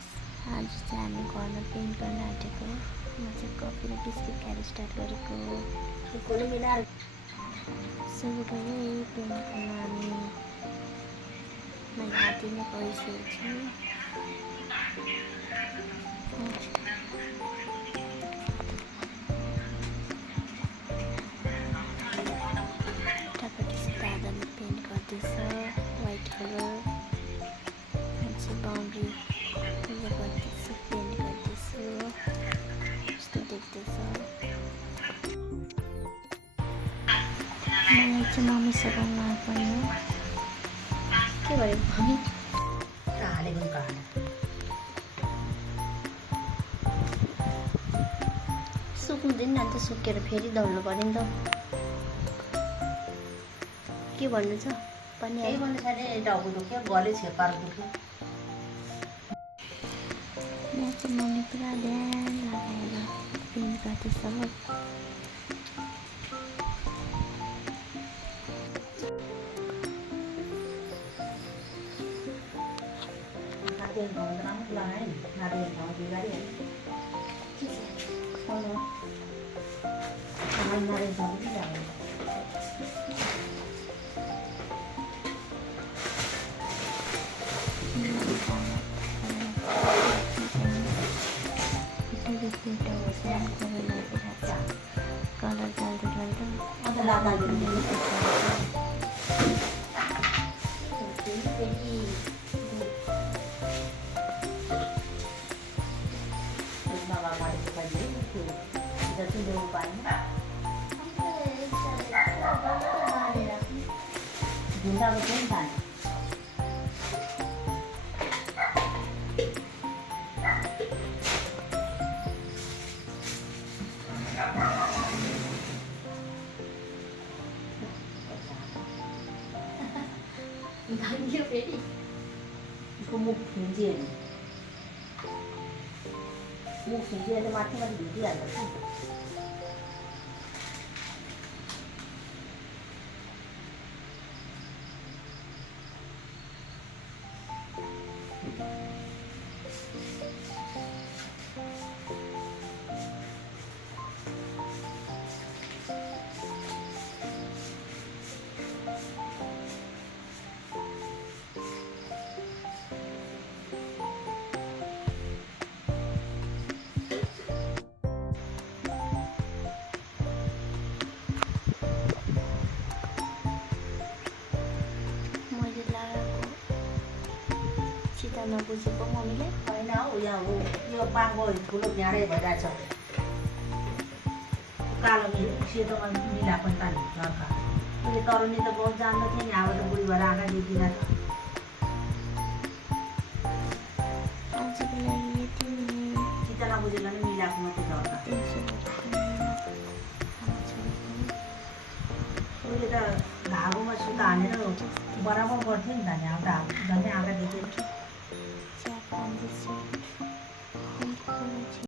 Guys, आज चाहिँ हामी घरमा पेन्ट गर्न आँटेको। म चाहिँ कफी र बिस्किट खाएर स्टार्ट गरेको। सुरु भयो है पेन्ट गर्न। मैले हातै नै गरिसकेको छु। यतापट्टि चाहिँ दादाले पेन्ट गर्दैछ वाइट कलर। म चाहिँ बाउन्ड्री गर्दैछु, पेन्ट गर्दैछु। यस्तो देख्दैछ। मलाई चाहिँ मम्मी सघाउन आएको हो। के भयो मम्मी? सुक्दैन नि त, सुकेर फेरि दौड्नु पर्यो नि त। के भन्नु छ पनि? यही भन्नु छ नि, टाउको दुख्यो, गले छेपार दुख्यो। यहाँ चाहिँ मम्मी पुरा ध्यान लगाएर पेन्ट गर्दैछ हो। नारियल ठाउँ त राम्रो लगायो नि, नारियल ठाउँ बिगारिहाल्यो। नारियल ठाउँ पनि लगायो। कलर डाल्दै अन्त लादा झुन्डाको चाहिँ खाने फेरि उसको मुख फिन्जियो नि, मुख फिन्जियो त माथि माथि भिजिहाल्छ। चिता नबुझेको मम्मीले होइन हौ, यहाँ हो यो बाङ्गो ठुलो भ्याँडै भइरहेछ। कालो सेतोमा मिलाएको नि त नि झर्का। उसले तरुनी त बहुत जान्दथ्यो नि, अब त बुढी भएर आँखा देखिन त। आजको लागि यति नै। चित्त नबुझेको नि मिलाएको मात्रै झर्का। उसले त धागोमा सुता हानेर बराबर गर्थ्यो नि त नि, अब त झन् आँखा देखियो।